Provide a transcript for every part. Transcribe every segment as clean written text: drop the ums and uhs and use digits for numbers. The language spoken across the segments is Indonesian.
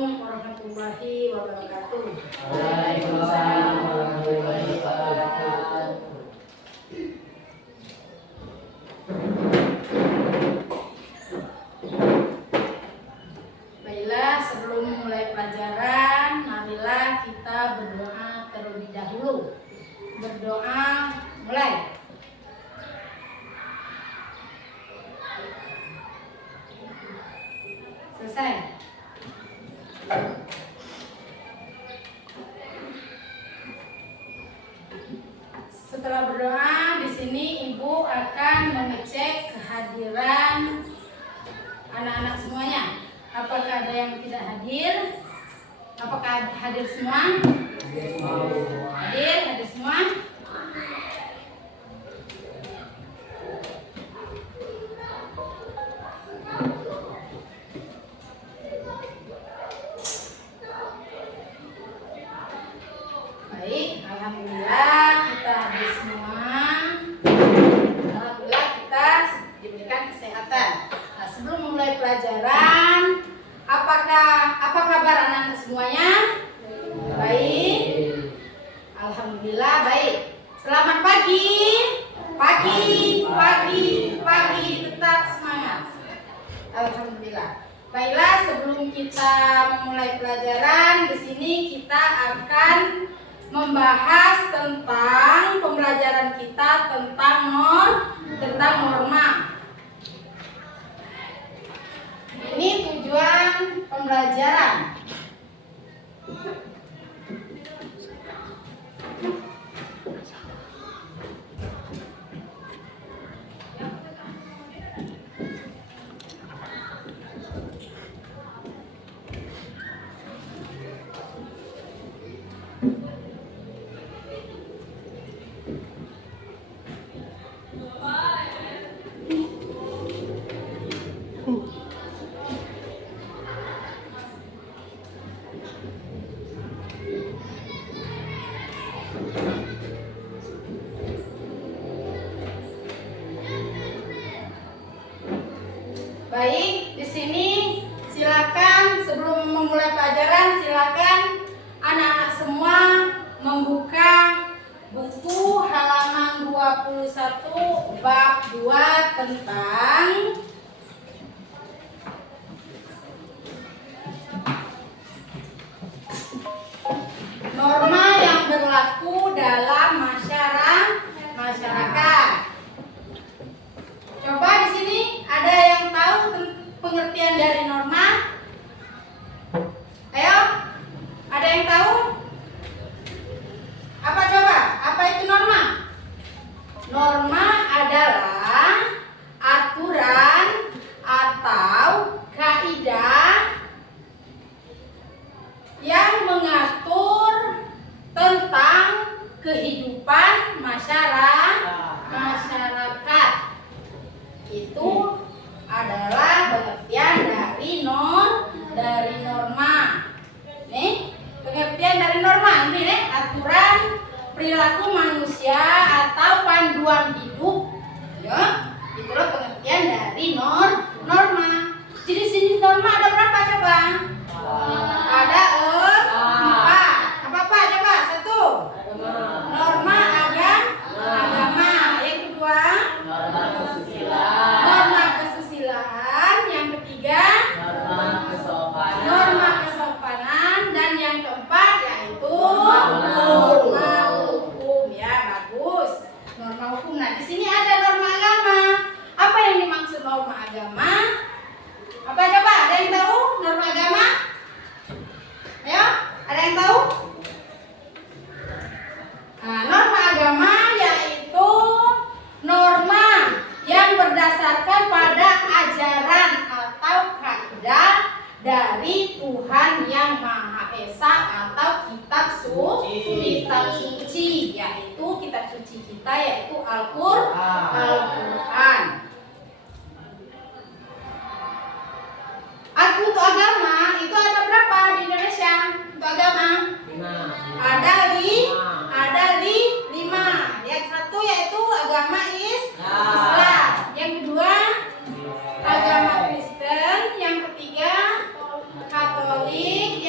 Assalamualaikum warahmatullahi wabarakatuh. Waalaikumsalam warahmatullahi wabarakatuh. Baiklah, sebelum mulai pelajaran, marilah kita berdoa terlebih dahulu. Berdoa, mulai. Selesai. Setelah berdoa, di sini Ibu akan mengecek kehadiran anak-anak semuanya. Apakah ada yang tidak hadir? Apakah hadir semua? Hadir semua? Baik, alhamdulillah kita hadir semua. Alhamdulillah kita diberikan kesehatan. Nah, sebelum memulai pelajaran, apa kabar anak-anak semuanya? Baik. Alhamdulillah baik. Selamat pagi. Pagi, tetap semangat. Alhamdulillah. Baiklah, sebelum kita memulai pelajaran, di sini kita akan membahas tentang pembelajaran kita tentang norma. Ini tujuan pembelajaran. Baik, di sini silakan sebelum memulai pelajaran silakan anak-anak semua membuka buku halaman 21 bab 2 tentang norma yang berlaku dalam masyarakat. Coba di sini ada yang tahu pengertian dari norma? Ayo, ada yang tahu? Apa coba? Apa itu norma? Norma adalah aturan atau kaidah yang mengatur tentang kehidupan masyarakat. Itu adalah pengertian dari norma. Nih, pengertian dari norma ini nih, aturan perilaku manusia atau panduan hidup. Ya, itulah pengertian dari norma. Jadi sini norma ada berapa coba? Ada 4. Apa coba? 1. Norma agama. Yang kedua, norma kesusilaan. Yang ketiga, norma kesopanan. Dan yang keempat yaitu norma hukum. Ya, bagus. Norma hukum. Nah, di sini ada norma agama. Apa yang dimaksud norma agama? Apa coba? Ada yang tahu norma agama? Ayo, ada yang tahu? Nah, norma agama yaitu norma yang berdasarkan pada ajaran atau kaidah dari Tuhan Yang Maha Esa atau kitab suci, yaitu kitab suci kita yaitu Al-Qur'an. Untuk agama itu ada berapa di Indonesia? Untuk agama? 5. Ada 5. Yang satu yaitu agama Islam. Yang kedua agama Kristen. Yang ketiga Katolik.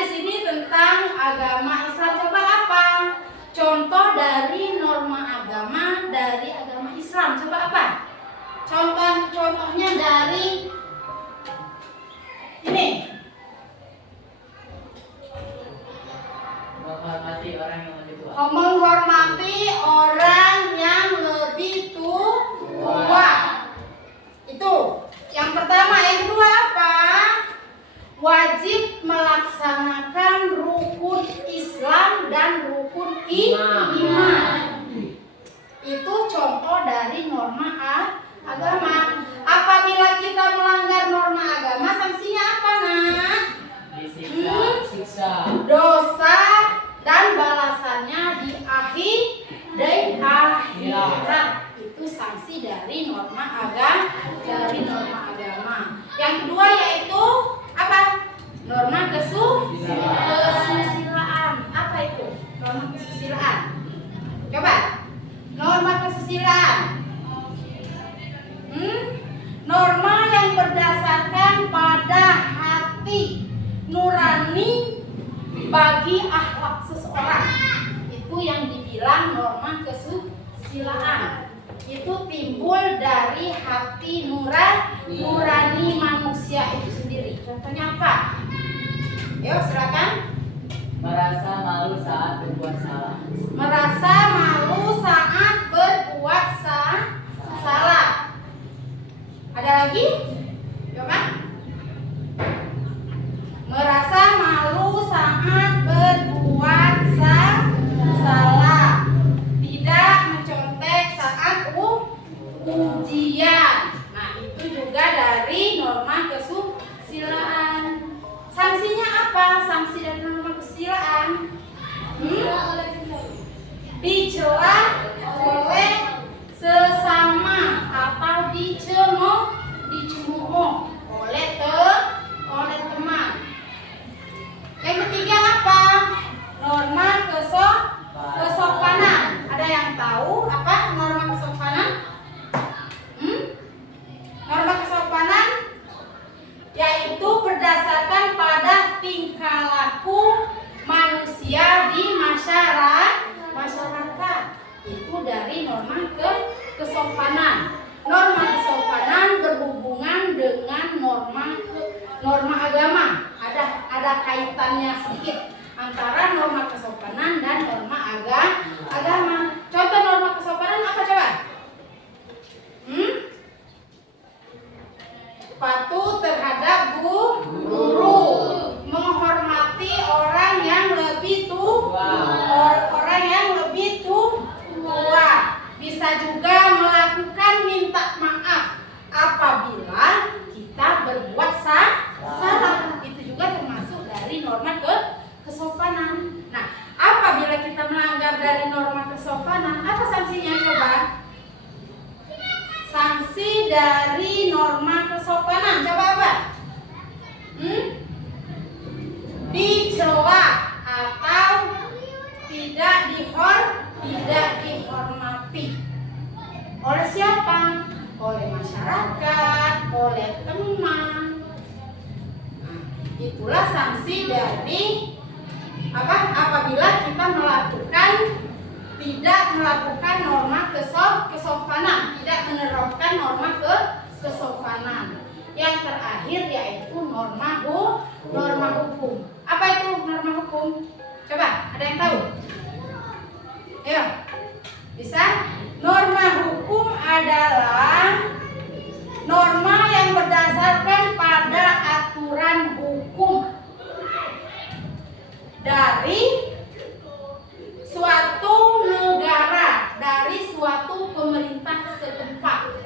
di sini tentang agama Islam. Coba apa? Contoh dari norma agama dari agama Islam. Coba apa? Contohnya dari ini. Menghormati orang yang lebih tua. Menghormati orang yang lebih tua. Itu yang pertama. Yang kedua apa? Wajib melaksanakan rukun Islam dan rukun iman. Itu contoh dari norma agama. Apabila kita melanggar norma agama, sanksinya apa, Nak? Disiksa. Dosa dan balasannya di akhirat. Itu sanksi dari norma agama. Yang kedua yaitu apa? Norma kesusilaan. Apa itu? Norma kesusilaan. Coba. Norma kesusilaan. Norma yang berdasarkan pada hati nurani bagi akhlak seseorang. Itu yang dibilang norma kesusilaan. Itu timbul dari hati nurani manusia itu sendiri. Contohnya apa? Yuk silakan. Merasa malu saat berbuat salah. Merasa malu saat berbuat salah. Ada lagi? Coba. Merasa malu saat berbuat salah. Tidak mencontek saat ujian. Nah, itu juga dari norma kesusilaan. Sanksinya apa? Sanksi dari norma kesusilaan. Dicela oleh sesama atau dicemooh oleh teman. Yang ketiga apa? Norma kesopanan. Ada yang tahu apa norma kesopanan? Norma kesopanan yaitu berdasarkan pada tingkah laku manusia di masyarakat. Itu dari norma kesopanan. Norma kesopanan berhubungan dengan norma agama. Ada kaitannya sedikit antara norma kesopanan dan norma agama. Contoh norma kesopanan apa coba? Patuh terhadap guru, menghormati orang yang lebih tua, bisa juga melakukan minta maaf apabila kita berbuat salah. Itu juga termasuk dari norma kesopanan. Nah, apabila kita melanggar dari norma kesopanan, apa sanksinya coba? Sanksi dari norma kesopanan coba apa? Dicela atau tidak dihormati. Oleh siapa? Oleh masyarakat, oleh teman. Nah, itulah sanksi dari apa? Apabila kita tidak melakukan norma kesopanan, tidak menerapkan norma kesopanan. Yang terakhir yaitu norma hukum. Apa itu norma hukum? Coba, ada yang tahu? Ayo, bisa? Norma hukum adalah norma yang berdasarkan pada aturan hukum dari suatu negara, dari suatu pemerintah setempat.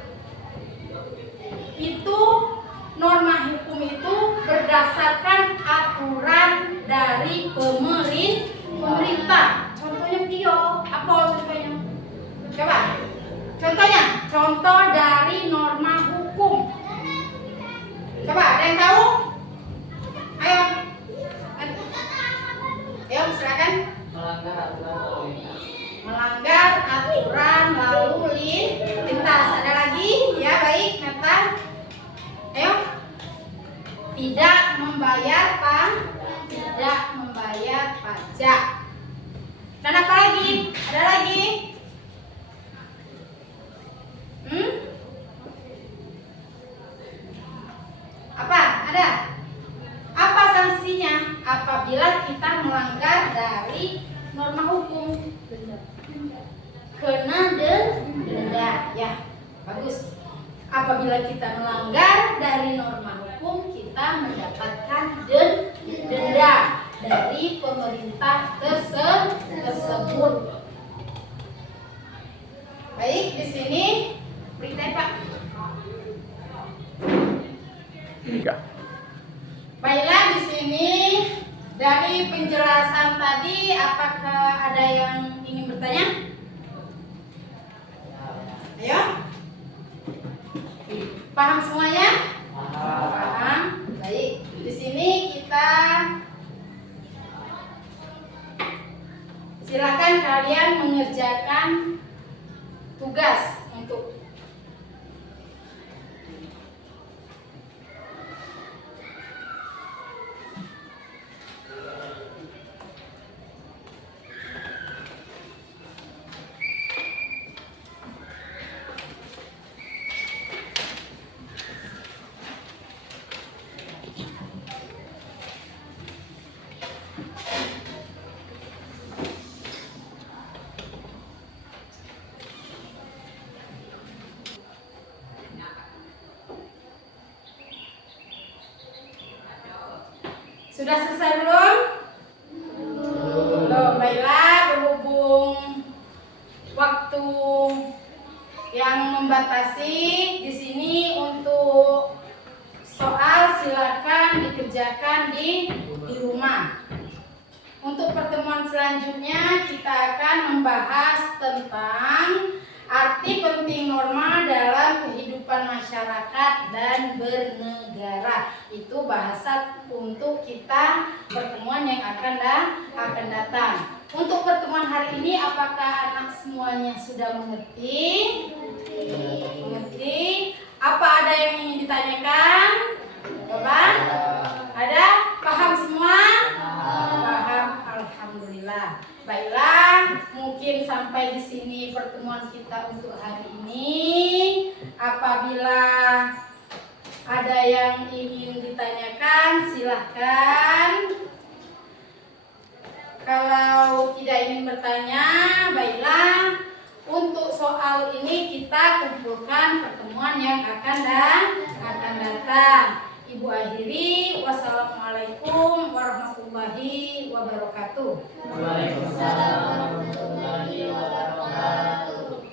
Itu norma hukum itu berdasarkan aturan dari pemerintah. Contohnya Pio, apa contohnya? Coba. Contoh dari norma hukum. Coba, ada yang tahu? Ayo. Ayo, silakan. Melanggar aturan lalu lintas. Ada lagi? Ya, baik, Nata. Ayo. Tidak membayar baca. Dan apa lagi? Ada lagi? Apa? Ada? Apa sanksinya apabila kita melanggar dari norma hukum? Kena denda. Ya, bagus. Apabila kita melanggar dari norma hukum, kita mendapatkan denda dari pemerintah tersebut. Baik, di sini berita Pak. Baiklah, di sini dari penjelasan tadi, apakah ada yang ingin bertanya? Ayo. Paham semuanya? Paham. Baik. Di sini kita silakan kalian mengerjakan tugas untuk sudah selesai belum? Belum. Baiklah, berhubung waktu yang membatasi di sini untuk soal silakan dikerjakan di rumah. Untuk pertemuan selanjutnya kita akan membahas tentang arti penting norma dalam kehidupan masyarakat dan bernegara. Itu bahasa untuk kita pertemuan yang akan datang. Untuk pertemuan hari ini, apakah anak semuanya sudah mengerti? Mengerti? Apa ada yang ingin ditanyakan? Coba? Ada? Paham semua? Paham. Alhamdulillah. Baiklah, mungkin sampai di sini pertemuan kita untuk hari ini. Apabila ada yang ingin ditanyakan, silahkan. Kalau tidak ingin bertanya, baiklah. Untuk soal ini kita kumpulkan pertemuan yang akan datang. Ibu akhiri, wassalamualaikum warahmatullahi wabarakatuh. Waalaikumsalam warahmatullahi wabarakatuh.